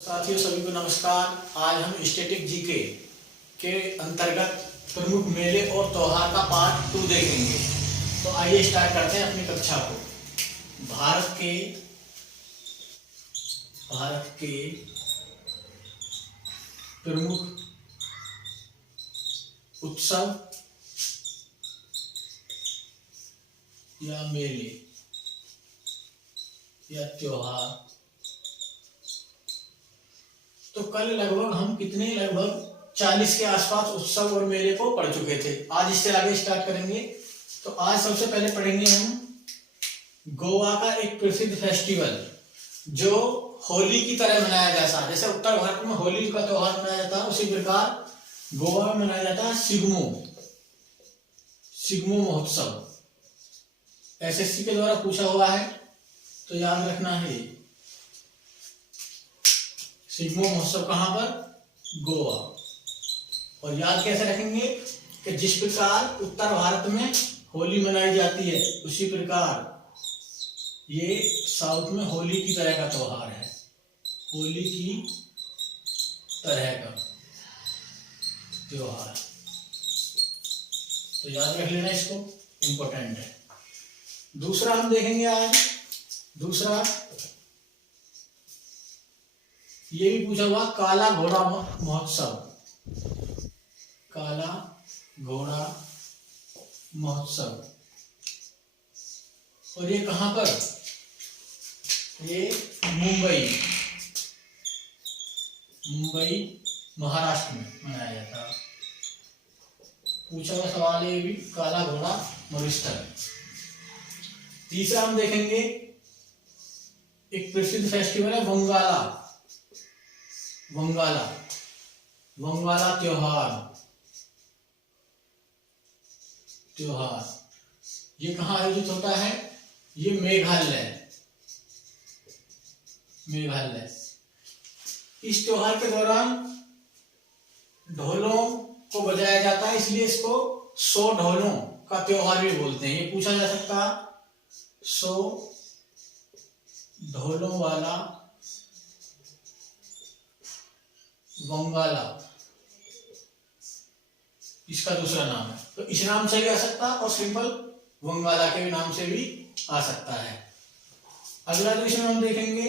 साथियों सभी को नमस्कार। आज हम स्टैटिक जीके के अंतर्गत प्रमुख मेले और त्योहार का पार्ट 2 देखेंगे। तो आइए स्टार्ट करते हैं अपनी कक्षा को। भारत के प्रमुख उत्सव या मेले या त्योहार। तो कल लगभग हम लगभग 40 के आसपास उत्सव और मेले को पढ़ चुके थे। आज इससे आगे स्टार्ट करेंगे। तो आज सबसे पहले पढ़ेंगे हम गोवा का एक प्रसिद्ध फेस्टिवल जो होली की तरह मनाया जाता है। जैसे उत्तर भारत में होली का त्योहार मनाया जाता है, उसी प्रकार गोवा में मनाया जाता है सिग्मो महोत्सव। एसएससी के द्वारा पूछा हुआ है तो याद रखना है। सिग्मो महोत्सव कहां पर? गोवा। और याद कैसे रखेंगे कि जिस प्रकार उत्तर भारत में होली मनाई जाती है उसी प्रकार ये साउथ में होली की तरह का त्योहार है। होली की तरह का त्योहार, तो याद रख लेना, इसको इंपॉर्टेंट है। दूसरा हम देखेंगे आज। दूसरा ये भी पूछा हुआ काला घोड़ा महोत्सव। काला घोड़ा महोत्सव, और ये कहां पर? ये मुंबई महाराष्ट्र में मनाया जाता है। पूछा हुआ सवाल है ये भी, काला घोड़ा महोत्सव। तीसरा हम देखेंगे एक प्रसिद्ध फेस्टिवल है वंगाला त्योहार। ये कहाँ आयोजित होता है? ये मेघालय। इस त्योहार के दौरान ढोलों को बजाया जाता है, इसलिए इसको 100 ढोलों का त्योहार भी बोलते हैं। ये पूछा जा सकता है 100 ढोलों वाला वंगाला इसका दूसरा नाम है। तो इस नाम से भी आ सकता है और सिंपल वंगाला के नाम से भी आ सकता है। अगला जो इसमें हम देखेंगे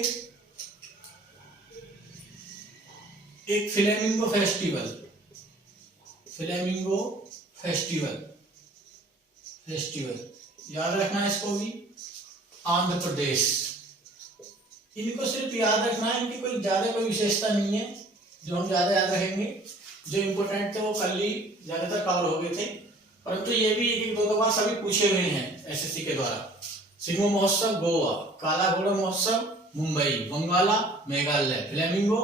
एक फ्लेमिंगो फेस्टिवल। याद रखना है इसको भी। आंध्र प्रदेश। इनको सिर्फ याद रखना है, इनकी कोई विशेषता नहीं है जो हम ज्यादा याद रखेंगे। जो इम्पोर्टेंट थे वो कल ही ज्यादातर कवर हो गए थे, परंतु ये भी एक दो बार सभी पूछे हुए हैं एसएससी के द्वारा। सिग्मो महोत्सव गोवा, काला घोड़ा महोत्सव मुंबई, वंगाला मेघालय, फ्लेमिंगो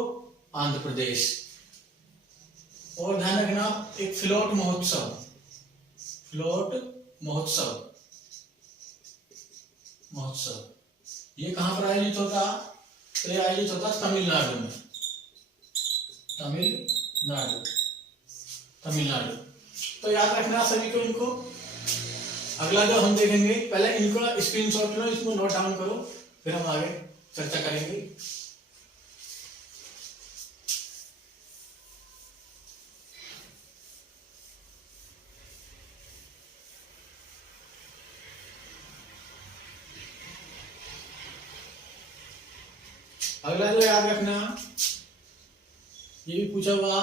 आंध्र प्रदेश। और ध्यान रखना एक फ्लोट महोत्सव ये कहां पर आयोजित होता? तो ये आयोजित होता तमिलनाडु में। तमिलनाडु। तो याद रखना सभी को इनको। अगला जो हम देखेंगे, पहले इनको स्क्रीनशॉट लो, इसको नोट डाउन करो, फिर हम आगे चर्चा करेंगे। अगला जो याद रखना, ये भी पूछा हुआ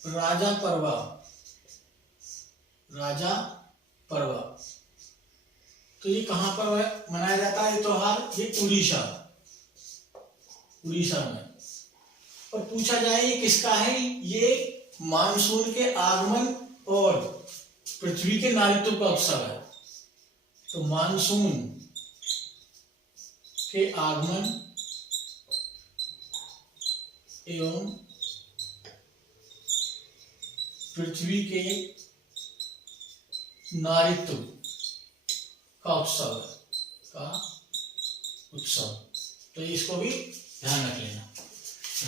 राजा परवा। तो ये कहां पर मनाया जाता है ये त्योहार? ये उड़ीसा में। और पूछा जाए ये किसका है? ये मानसून के आगमन और पृथ्वी के नारित्व का उत्सव है। तो मानसून के आगमन एवं पृथ्वी के नारित्व का उत्सव। तो इसको भी ध्यान रख लेना।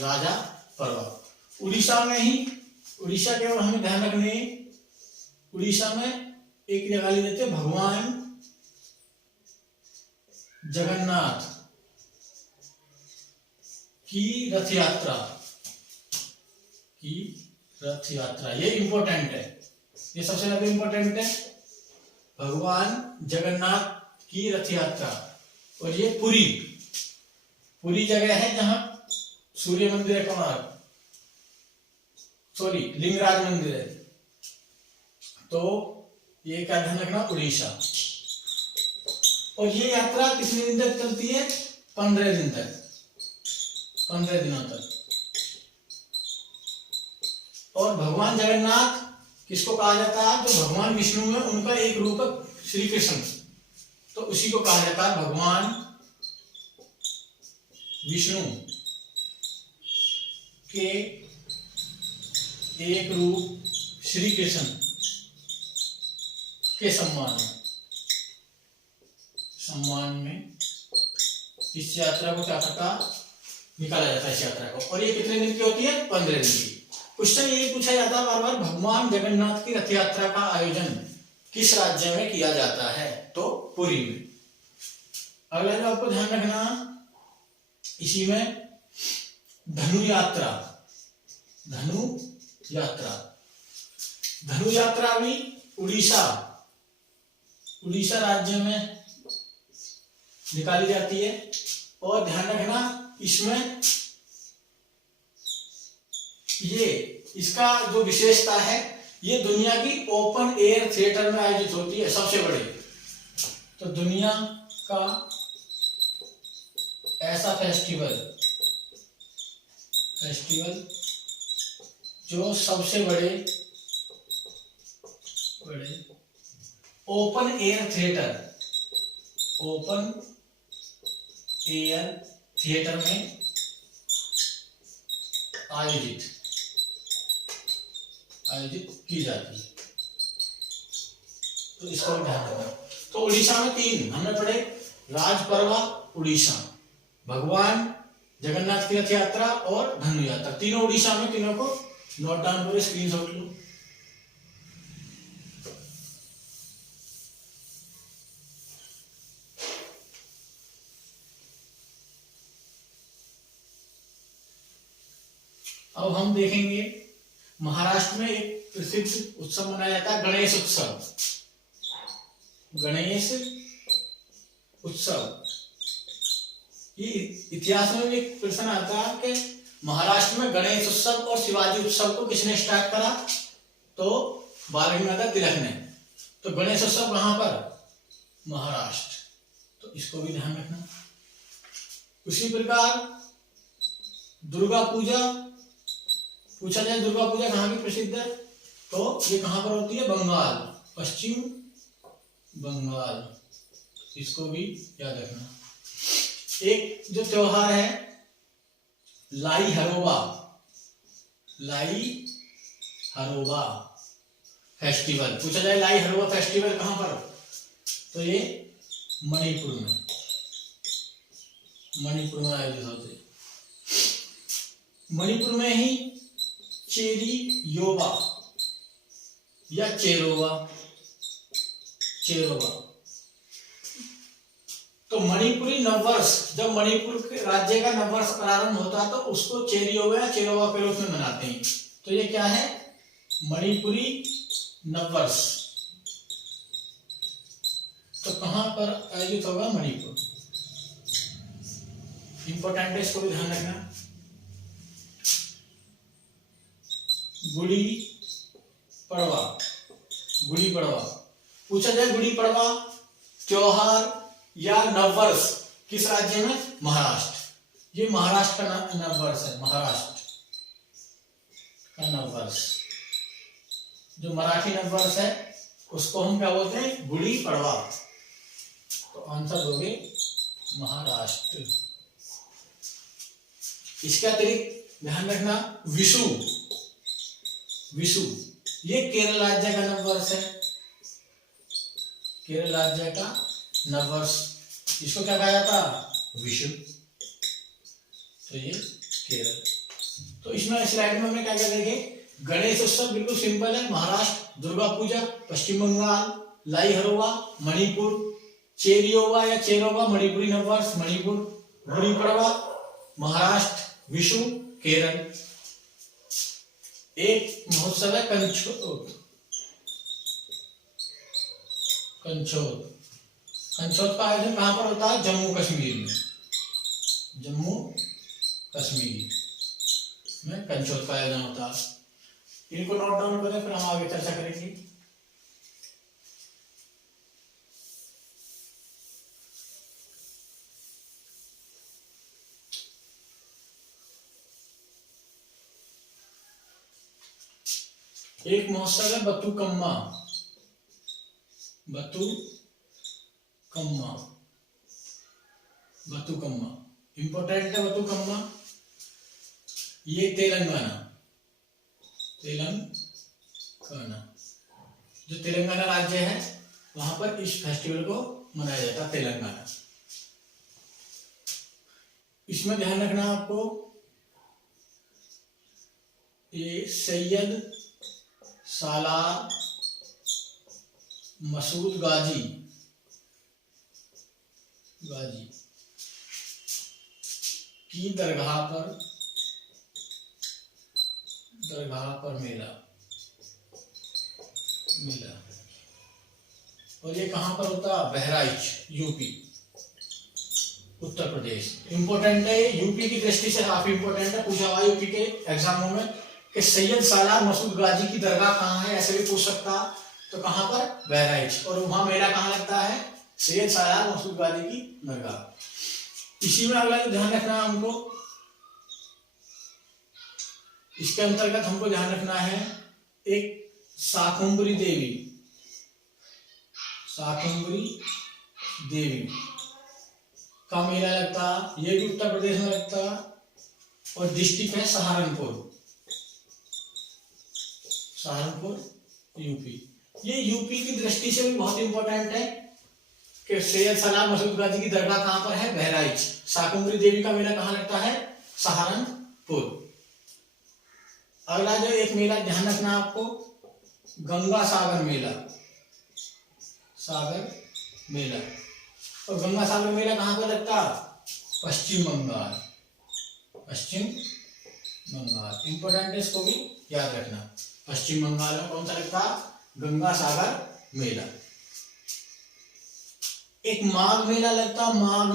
राजा पर्व उड़ीसा में ही, उड़ीसा केवल हमें ध्यान रखने, उड़ीसा में एक जगह ले लेते भगवान जगन्नाथ की रथ यात्रा, की रथ यात्रा, ये इंपॉर्टेंट है, ये सबसे ज्यादा इंपॉर्टेंट है। भगवान जगन्नाथ की रथ यात्रा, और ये पुरी, पुरी जगह है जहां सूर्य मंदिर है, कोणार्क, सॉरी लिंगराज मंदिर है। तो ये क्या ध्यान रखना, उड़ीसा। और ये यात्रा कितने दिन तक चलती है, 15 दिन तक, 15 दिनों तक। और भगवान जगन्नाथ किसको कहा जाता है, जो भगवान विष्णु है उनका एक रूप श्री कृष्ण, तो उसी को कहा जाता है भगवान विष्णु के एक रूप श्री कृष्ण के सम्मान में इस यात्रा को क्या करता, निकाला जाता है इस यात्रा को। और ये कितने दिन की होती है, 15 दिन की। क्वेश्चन ये पूछा जाता है बार बार, भगवान जगन्नाथ की रथ यात्रा का आयोजन किस राज्य में किया जाता है, तो पुरी में। अगला जो आपको ध्यान रखना, इसी में धनु यात्रा, धनु यात्रा, धनु यात्रा भी उड़ीसा, उड़ीसा राज्य में निकाली जाती है। और ध्यान रखना इसमें ये इसका जो विशेषता है, ये दुनिया की ओपन एयर थिएटर में आयोजित होती है, सबसे बड़े। तो दुनिया का ऐसा फेस्टिवल जो सबसे बड़े ओपन एयर थिएटर में आयोजित की जाती है, तो इसको ध्यान रखना। तो उड़ीसा में 3 हमने पढ़े, राजपरवा उड़ीसा, भगवान जगन्नाथ की रथ यात्रा और धनु यात्रा, तीनों उड़ीसा में। तीनों को नोट डाउन करो, स्क्रीनशॉट लो। अब हम देखेंगे महाराष्ट्र में एक प्रसिद्ध उत्सव मनाया जाता है, गणेश उत्सव। गणेश उत्सव, ये इतिहास में भी एक प्रश्न आता है कि महाराष्ट्र में गणेश उत्सव और शिवाजी उत्सव को किसने स्टार्ट करा, तो बालगंगाधर तिलक ने। तो गणेश उत्सव कहां पर, महाराष्ट्र, तो इसको भी ध्यान रखना। उसी प्रकार दुर्गा पूजा, पूछा जाए दुर्गा पूजा कहाँ की प्रसिद्ध है, तो ये कहां पर होती है, बंगाल, पश्चिम बंगाल, इसको भी याद रखना। एक जो त्योहार है लाई हरोबा फेस्टिवल, पूछा जाए लाई हरोबा फेस्टिवल कहां पर, तो ये मणिपुर में आयोजित होते हैं। मणिपुर में ही चेरियोबा या चेरोबा, तो मणिपुरी नववर्ष, जब मणिपुर के राज्य का नववर्ष प्रारंभ होता है तो उसको चेरियोबा या चेरोबा के रूप में मनाते हैं। तो ये क्या है, मणिपुरी नववर्ष। तो कहां पर आयोजित होगा, मणिपुर, इंपॉर्टेंट है, इसको भी ध्यान रखना। गुड़ी पड़वा, पूछा जाए गुड़ी पड़वा त्योहार या नववर्ष किस राज्य में, महाराष्ट्र। ये महाराष्ट्र का नववर्ष है, महाराष्ट्र का नववर्ष। जो मराठी नववर्ष है उसको हम क्या बोलते हैं, गुड़ी पड़वा। तो आंसर दोगे महाराष्ट्र। इसके अतिरिक्त ध्यान रखना विशु, ये केरल राज्य का नववर्ष है, केरल राज्य का नववर्ष, इसको क्या कहा जाता, विशु। तो ये केरल। तो इसमें स्लाइड में हमने क्या क्या देखे, गणेश उत्सव बिल्कुल सिंपल है, महाराष्ट्र, दुर्गा पूजा पश्चिम बंगाल, लाई हरोबा मणिपुर, चेरियोबा या चेरोबा मणिपुरी नववर्ष मणिपुर, गुड़ी पड़वा महाराष्ट्र, विशु केरल। एक महोत्सव है कंछोत। कंछोत कंछोत का आयोजन कहां पर होता है? जम्मू कश्मीर में। जम्मू कश्मीर में कंछोत का आयोजन होता है। इनको नोट डाउन करें, फिर हम आगे चर्चा करेंगे। एक महोत्सव है बतुकम्मा। बतुकम्मा बतुकम्मा इंपॉर्टेंट है बतुकम्मा। ये तेलंगाना जो तेलंगाना राज्य है वहां पर इस फेस्टिवल को मनाया जाता है, तेलंगाना। इसमें ध्यान रखना आपको, ये सैयद सालार मसूद गाजी की दरगाह पर मेला। और ये कहां पर होता है? बहराइच, यूपी, उत्तर प्रदेश। इंपॉर्टेंट है यूपी की दृष्टि से, काफी इंपॉर्टेंट है, पूछा हुआ यूपी के एग्जामों में कि सैयद सालार मसूद गाजी की दरगाह कहाँ है, ऐसे भी पूछ सकता। तो कहां पर? बहराइच। और वहां मेला कहां लगता है? सैयद सालार मसूद गाजी की दरगाह। इसी में अगला जो ध्यान रखना है हमको, इसके अंतर्गत हमको ध्यान रखना है एक शाकुंभरी देवी का मेला लगता। ये भी उत्तर प्रदेश में लगता और डिस्ट्रिक्ट है सहारनपुर, यूपी। ये यूपी की दृष्टि से भी बहुत इंपॉर्टेंट है कि सैयद सालार मसूद गाजी की दरगाह कहां पर है? बहराइच। शाकुंभरी देवी का मेला कहां लगता है? सहारनपुर। अगला जो एक मेला ध्यान रखना आपको, गंगा सागर मेला। और गंगा सागर मेला कहां पर लगता? पश्चिम बंगाल। इंपॉर्टेंट है, इसको भी याद रखना। पश्चिम बंगाल में कौन सा लगता? गंगा सागर मेला। एक माघ मेला लगता, माघ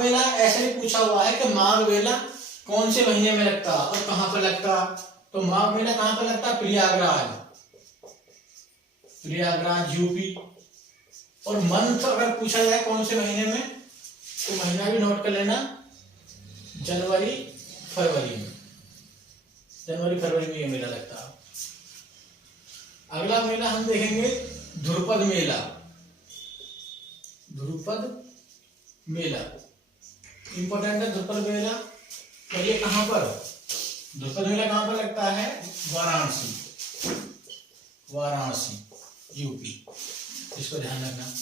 मेला ऐसे भी पूछा हुआ है कि माघ मेला कौन से महीने में लगता और कहां पर लगता। तो माघ मेला कहां पर लगता? प्रयागराज, यूपी। और मंथ अगर पूछा जाए कौन से महीने में, तो महीना भी नोट कर लेना, जनवरी फरवरी में ये मेला लगता है। अगला मेला हम देखेंगे ध्रुपद मेला। इंपॉर्टेंट है ध्रुपद मेला। तो ये कहां पर? ध्रुपद मेला कहां पर लगता है? वाराणसी, यूपी। इसको ध्यान रखना।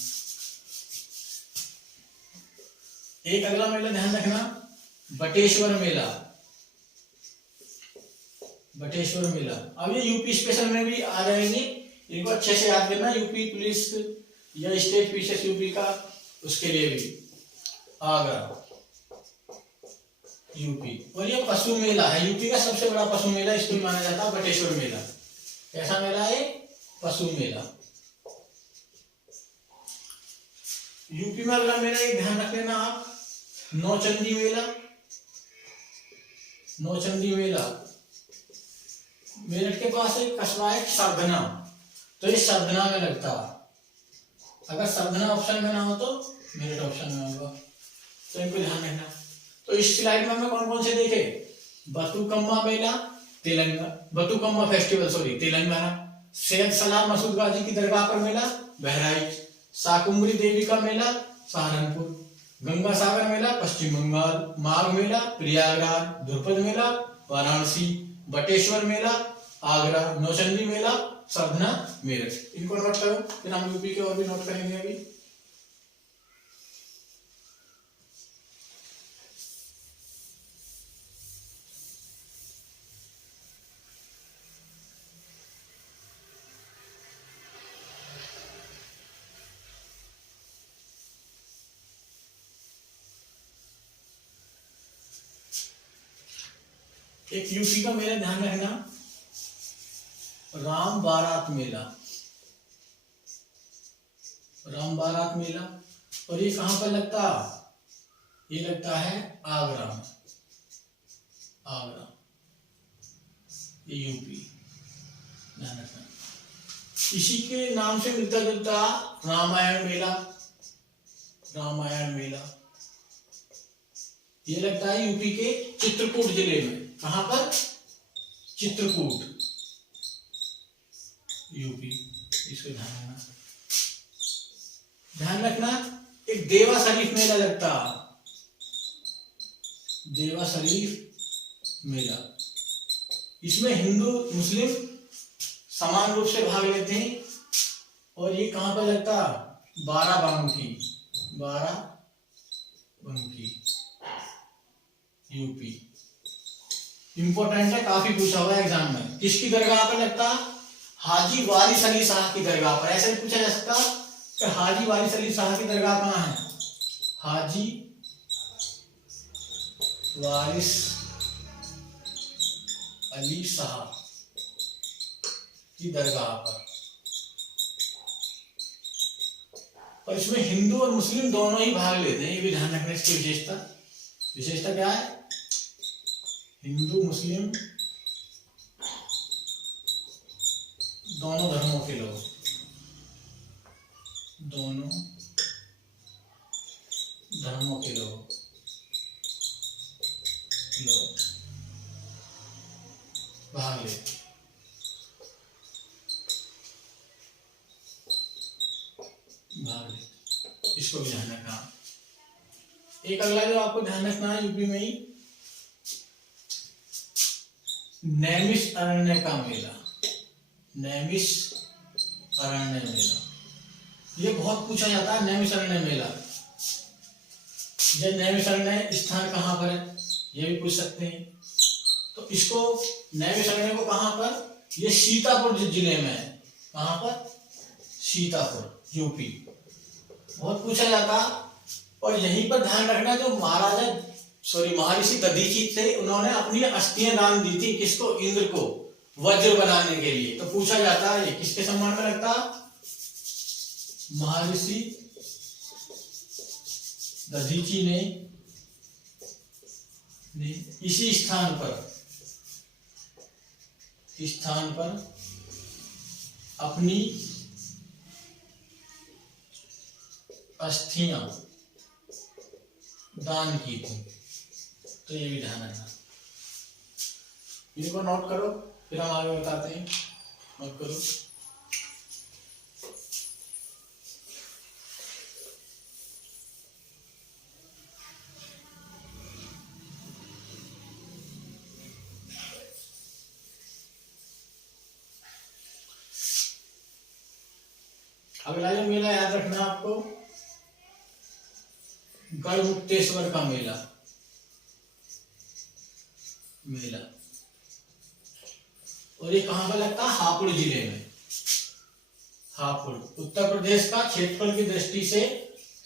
एक अगला मेला ध्यान रखना, बटेश्वर मेला। अब ये यूपी स्पेशल में भी आ जाएंगे, इनको अच्छे से याद करना। यूपी पुलिस या स्टेट पीसीएस यूपी का, उसके लिए भी आगरा, यूपी। और ये पशु मेला है, यूपी का सबसे बड़ा पशु मेला इसको माना जाता है, बटेश्वर मेला। कैसा मेला है? पशु मेला। यूपी में अगला मेला एक ध्यान रख लेना आप, नौचंदी मेला। मेरठ के पास एक कस्बा है सरधना, तो ये सरधना में लगता है। अगर सरधना ऑप्शन में ना हो तो मेरठ ऑप्शन में होगा, तो इनको ध्यान रखना। तो इस स्लाइड में हमें कौन कौन से देखे? बतुकम्मा मेला बतुकम्मा फेस्टिवल तेलंगाना, सैयद सालार मसूद गाजी की दरगाह पर मेला बहराइच, शाकुंभरी देवी का मेला सहारनपुर, गंगा सागर मेला पश्चिम बंगाल, माघ मेला प्रयागराज, ध्रुपद मेला वाराणसी, बटेश्वर मेला आगरा, नौचंदी मेला सरधना मेरठ। इनको नोट करो, फिर हम यूपी के और भी नोट करेंगे अभी। एक यूपी का मेला ध्यान रखना, राम बारात मेला, राम बारात मेला। और ये कहां पर लगता, ये लगता है आगरा में, आगरा, ये यूपी, ध्यान रखना। इसी के नाम से मिलता जुलता रामायण मेला, रामायण मेला, ये लगता है यूपी के चित्रकूट जिले में। कहां पर, चित्रकूट, यूपी, इसको ध्यान रखना। ध्यान रखना एक देवा शरीफ मेला लगता, देवा शरीफ मेला, इसमें हिंदू मुस्लिम समान रूप से भाग लेते हैं। और ये कहां पर लगता, बाराबंकी, बाराबंकी, यूपी। इंपॉर्टेंट है, काफी पूछा हुआ है एग्जाम में। किसकी दरगाह पर लगता, हाजी वारिस अली शाह की दरगाह पर। ऐसे भी पूछा जा सकता कि हाजी वारिस अली शाह की दरगाह कहाँ है, हाजी वारिस अली शाह की दरगाह पर। और इसमें हिंदू और मुस्लिम दोनों ही भाग लेते हैं, ये भी ध्यान रखना। इसकी विशेषता, विशेषता क्या है, हिंदू मुस्लिम दोनों धर्मों के लोग, दोनों धर्मों के लोग भाग लेते, भाग लेते, इसको भी ध्यान रखना। एक अगला जो आपको ध्यान रखना है यूपी में ही, नैमिष अरण्य का मेला, नैमिष अरण्य मेला, ये बहुत पूछा जाता है। नैमिष अरण्य मेला, ये नैमिष अरण्य स्थान कहाँ पर है, ये भी पूछ सकते हैं। तो इसको नैमिष अरण्य को कहाँ पर, ये सीतापुर जिले में है। कहाँ पर, सीतापुर, यूपी, बहुत पूछा जाता। और यहीं पर ध्यान रखना, जो महर्षि दधीची थे, उन्होंने अपनी अस्थियां दान दी थी, किसको, इंद्र को, वज्र बनाने के लिए। तो पूछा जाता है ये किसके सम्मान में लगता, महर्षि दधीची ने इसी स्थान पर अपनी अस्थियां दान की थी। तो ये भी ध्यान रखना, इनको नोट करो, फिर हम आगे बताते हैं। नोट करो, अगला जो मेला याद रखना आपको, गढ़मुक्तेश्वर का मेला, मेला। और ये कहां पर लगता है, हापुड़ जिले में, हापुड़, उत्तर प्रदेश का क्षेत्रफल की दृष्टि से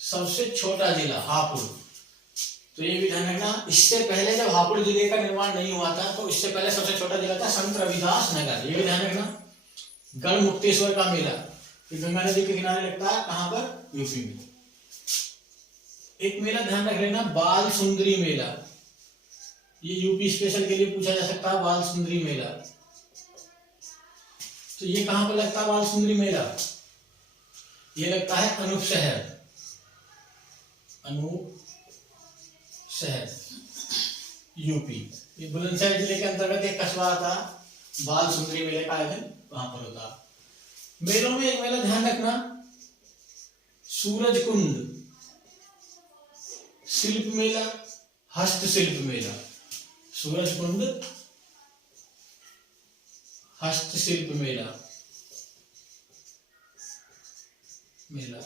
सबसे छोटा जिला हापुड़। तो ये भी ध्यान रखना। इससे पहले जब हापुड़ जिले का निर्माण नहीं हुआ था, तो इससे पहले सबसे छोटा जिला था संत रविदास नगर, ये भी ध्यान रखना। गढ़मुक्तेश्वर का मेला, ये गंगा नदी के किनारे लगता है, कहां पर, यूपी में। एक मेला ध्यान रख लेना, बाल सुंदरी मेला, ये यूपी स्पेशल के लिए पूछा जा सकता है, बाल सुंदरी मेला। तो ये कहां पर लगता है, बाल सुंदरी मेला, ये लगता है अनूप शहर, अनूप शहर, यूपी। ये बुलंदशहर जिले के अंतर्गत एक कस्बा आता, बाल सुंदरी मेले का आयोजन वहां पर होता। मेलों में एक मेला ध्यान रखना, सूरज कुंड शिल्प मेला, हस्तशिल्प मेला, सूरज कुंड हस्तशिल्प मेला, मेला।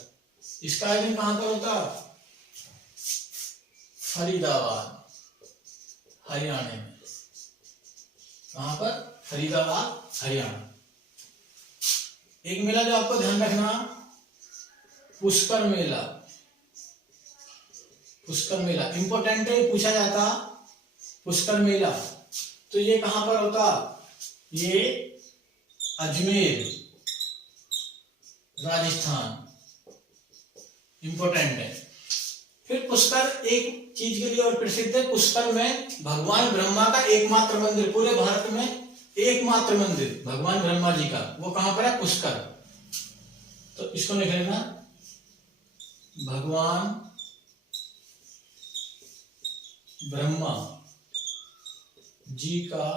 इसका आयोजन कहां पर होता, फरीदाबाद, हरियाणा में। कहां पर, फरीदाबाद, हरियाणा। एक मेला जो आपको ध्यान रखना, पुष्कर मेला, पुष्कर मेला इंपॉर्टेंट है, पूछा जाता पुष्कर मेला। तो ये कहां पर होता, ये अजमेर राजस्थान, इंपॉर्टेंट है। फिर पुष्कर एक चीज के लिए और प्रसिद्ध है, पुष्कर में भगवान ब्रह्मा का एकमात्र मंदिर, पूरे भारत में एकमात्र मंदिर भगवान ब्रह्मा जी का, वो कहां पर है, पुष्कर। तो इसको लिख लेना, भगवान ब्रह्मा जी का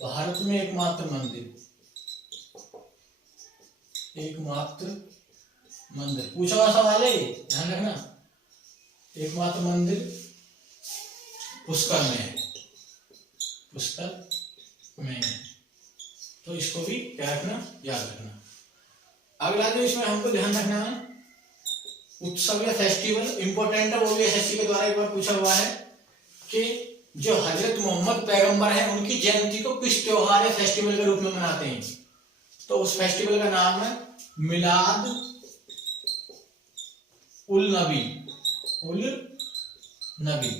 भारत में एकमात्र मंदिर, एकमात्र मंदिर। पूछा हुआ सवाल है, ध्यान रखना। एकमात्र मंदिर पुष्कर में है, पुष्कर में है। तो इसको भी क्या रखना, याद रखना। अगला जो इसमें हमको ध्यान रखना है, उत्सव या फेस्टिवल इंपॉर्टेंट है, वो भी एसएससी के द्वारा एक बार पूछा हुआ है कि जो हजरत मोहम्मद पैगंबर है उनकी जयंती को किस त्योहार या फेस्टिवल के रूप में मनाते हैं। तो उस फेस्टिवल का नाम है मिलाद उल नबी, उल नबी,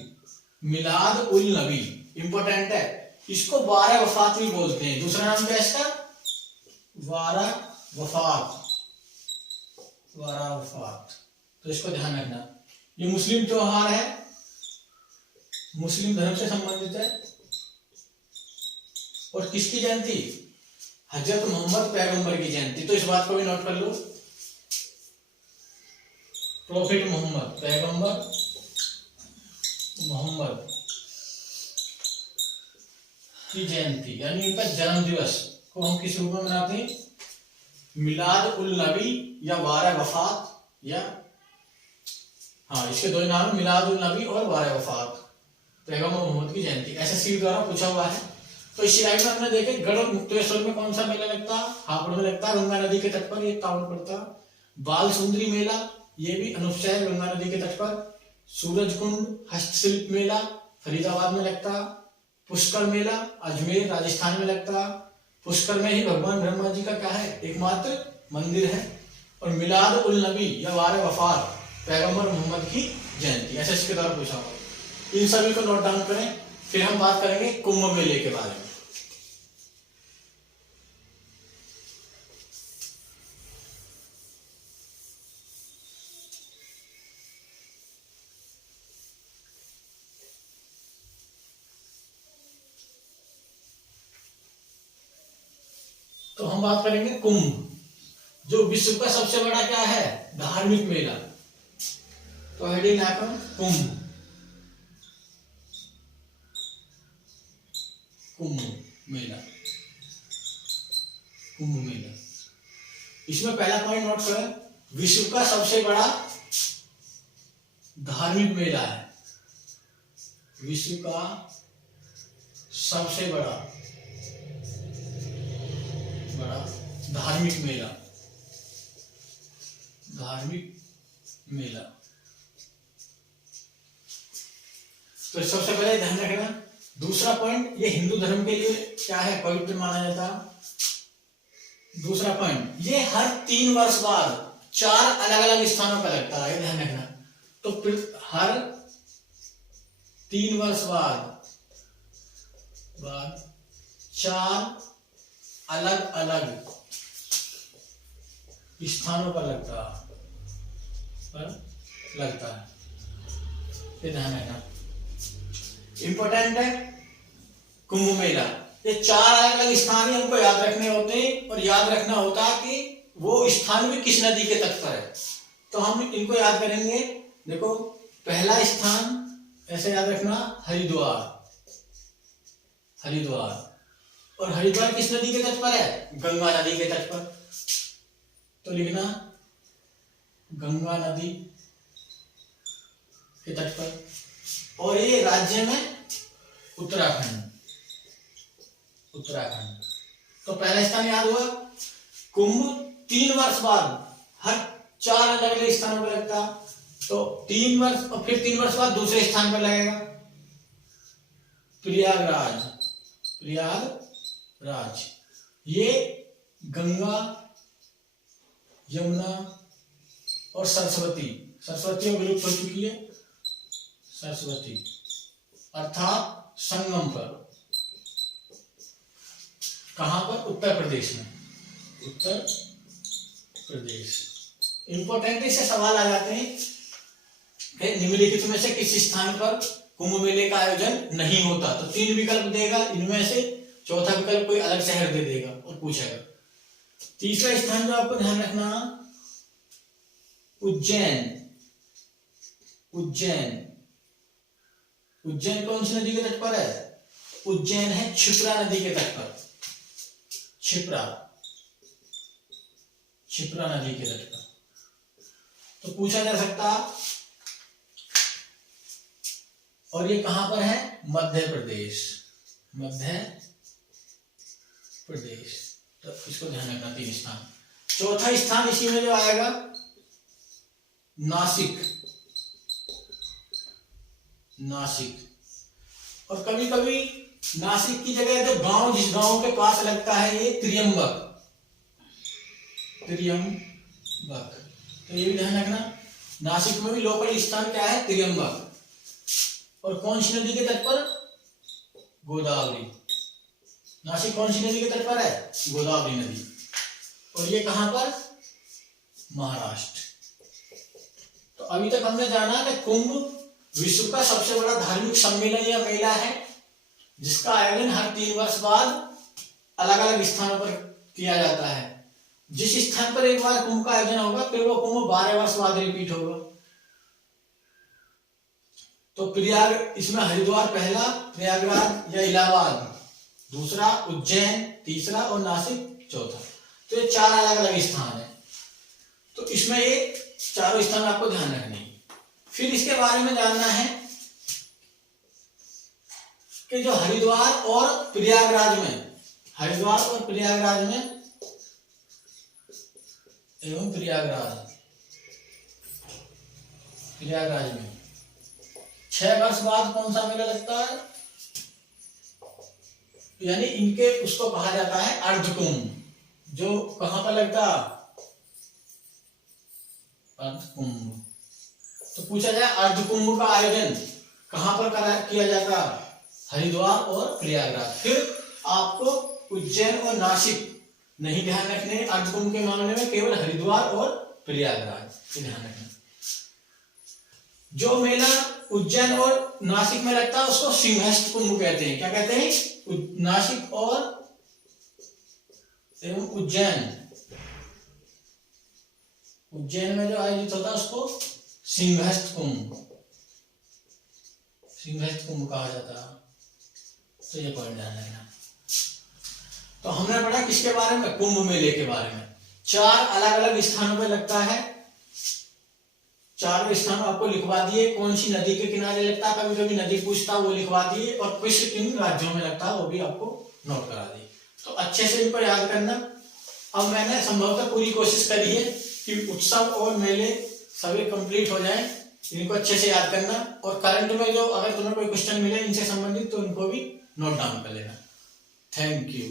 मिलाद उल नबी, इंपॉर्टेंट है। इसको 12 वफात भी बोलते हैं। दूसरा नाम क्या है इसका, 12 वफात, 12 वफात। तो इसको ध्यान रखना। ये मुस्लिम त्योहार है, मुस्लिम धर्म से संबंधित है। और किसकी जयंती, हजरत मोहम्मद पैगंबर की जयंती। तो इस बात को भी नोट कर लो, प्रॉफिट मोहम्मद, पैगंबर मोहम्मद की जयंती, यानी इनका जन्म दिवस को हम किस रूप में मनाते हैं, मिलाद उल नबी या 12 वफात, या हाँ इसके दो नाम, मिलाद उल नबी और 12 वफात, पैगंबर मोहम्मद की जयंती। एसएससी द्वारा पूछा हुआ है। तो इस लाइन में हमने देखे गढ़ मुक्तेश्वर में कौन सा मेला लगता है, हापुड़ में लगता है, गंगा नदी के तट पर, ये टाउन पड़ता। बाल सुंदरी मेला, ये भी अनुपचय है, गंगा नदी के तट पर। सूरज कुंड हस्तशिल्प मेला फरीदाबाद में लगता। पुष्कर मेला अजमेर राजस्थान में लगता। पुष्कर में ही भगवान ब्रह्मा जी का क्या है, एकमात्र मंदिर है। और मिलाद उल नबी या 12 वफात, पैगंबर मोहम्मद की जयंती, ऐसे इसके द्वारा पूछा हुआ। इन सभी को नोट डाउन करें। फिर हम बात करेंगे कुंभ मेले के बारे में। तो हम बात करेंगे कुंभ, जो विश्व का सबसे बड़ा क्या है, धार्मिक मेला। तो हेडिंग है कुंभ, कुंभ मेला, कुंभ मेला। इसमें पहला पॉइंट नोट करें, विश्व का सबसे बड़ा धार्मिक मेला है, विश्व का सबसे बड़ा धार्मिक मेला, धार्मिक मेला। तो सबसे पहले ध्यान रखना। दूसरा पॉइंट, ये हिंदू धर्म के लिए क्या है, पवित्र माना जाता। दूसरा पॉइंट, ये हर 3 वर्ष बाद 4 अलग अलग स्थानों पर लगता है, ध्यान रखना। तो फिर हर 3 वर्ष बाद 4 अलग अलग स्थानों पर लगता है, ये ध्यान रखना, इंपॉर्टेंट है। कुंभ मेला, ये 4 अलग अलग स्थान है, हमको याद रखने होते हैं। और याद रखना होता है कि वो स्थान भी किस नदी के तट पर है। तो हम इनको याद करेंगे। देखो पहला स्थान ऐसे याद रखना, हरिद्वार, हरिद्वार। और हरिद्वार किस नदी के तट पर है, गंगा नदी के तट पर। तो लिखना गंगा नदी के तट पर। और ये राज्य में उत्तराखंड, उत्तराखंड। तो पहला स्थान याद हुआ। कुंभ 3 वर्ष बाद हर 4 अलग अलग स्थानों पर लगता। तो 3 वर्ष और फिर 3 वर्ष बाद दूसरे स्थान पर लगेगा, प्रयागराज, प्रयागराज। ये गंगा, यमुना और सरस्वती, सरस्वती विलुप्त हो चुकी है, सरस्वती अर्थात संगम पर। कहां पर? उत्तर प्रदेश में, उत्तर प्रदेश। इंपॉर्टेंट इससे सवाल आ जाते हैं कि निम्नलिखित में से किस स्थान पर कुंभ मेले का आयोजन नहीं होता। तो 3 विकल्प देगा, इनमें से चौथा विकल्प कोई अलग शहर दे देगा और पूछेगा। तीसरा स्थान जो आपको ध्यान रखना, उज्जैन। उज्जैन, उज्जैन कौन सी नदी के तट पर है? उज्जैन है क्षिप्रा नदी के तट पर, क्षिप्रा, क्षिप्रा नदी के तट पर। तो पूछा जा सकता, और ये कहां पर है? मध्य प्रदेश, मध्य प्रदेश। तो इसको ध्यान रखना, 3 स्थान। चौथा स्थान इसी में जो आएगा, नासिक, नासिक। और कभी कभी नासिक की जगह जो गांव, जिस गांव के पास लगता है, ये त्र्यंबक, त्र्यंबक। तो ये भी ध्यान रखना, नासिक में भी लोकल स्थान क्या है? त्र्यंबक। और कौन सी नदी के तट पर? गोदावरी। नासिक कौन सी नदी के तट पर है? गोदावरी नदी। और ये कहां पर? महाराष्ट्र। तो अभी तक हमने जाना कि कुंभ विश्व का सबसे बड़ा धार्मिक सम्मेलन या मेला है, जिसका आयोजन हर 3 वर्ष बाद अलग अलग स्थानों पर किया जाता है। जिस स्थान पर एक बार कुंभ का आयोजन होगा, फिर वो कुंभ 12 वर्ष बाद रिपीट होगा। तो प्रयाग, इसमें हरिद्वार पहला, प्रयागराज या इलाहाबाद दूसरा, उज्जैन तीसरा और नासिक चौथा। तो ये 4 अलग अलग स्थान है। तो इसमें ये चारों स्थान आपको ध्यान रखने हैं। फिर इसके बारे में जानना है कि जो हरिद्वार और प्रयागराज में, हरिद्वार और प्रयागराज में एवं प्रयागराज, प्रयागराज में 6 वर्ष बाद कौन सा मेला लगता है? यानी इनके, उसको कहा जाता है अर्धकुंभ। जो कहां पर लगता? अर्धकुंभ। तो पूछा जाए अर्धकुंभ का आयोजन कहां पर किया जाता? हरिद्वार और प्रयागराज। फिर आपको उज्जैन और नासिक नहीं ध्यान रखने अर्धकुंभ के मामले में, केवल हरिद्वार और प्रयागराज ध्यान रखना। जो मेला उज्जैन और नासिक में लगता है उसको सिंहस्थ कुंभ कहते हैं। क्या कहते हैं? नासिक और एवं उज्जैन, उज्जैन में जो आयोजित होता है उसको सिंहस्थ कुंभ, सिंहस्थ कुंभ कहा जाता है। तो ये पॉइंट ध्यान रखना। तो हमने पढ़ा किसके बारे में? कुंभ मेले के बारे में। 4 अलग अलग स्थानों पर लगता है। 4 स्थान आपको लिखवा दिए, कौन सी नदी के किनारे लगता है, कभी कभी नदी पूछता वो लिखवा दिए, और विश्व किन राज्यों में लगता है वो भी आपको नोट करा दिए। तो अच्छे से इनको याद करना। अब मैंने संभवतः पूरी कोशिश करी है कि उत्सव और मेले सभी कंप्लीट हो जाएं। इनको अच्छे से याद करना, और करंट में जो अगर तुम्हें कोई क्वेश्चन मिले इनसे संबंधित तो इनको भी नोट डाउन कर लेना। Thank you.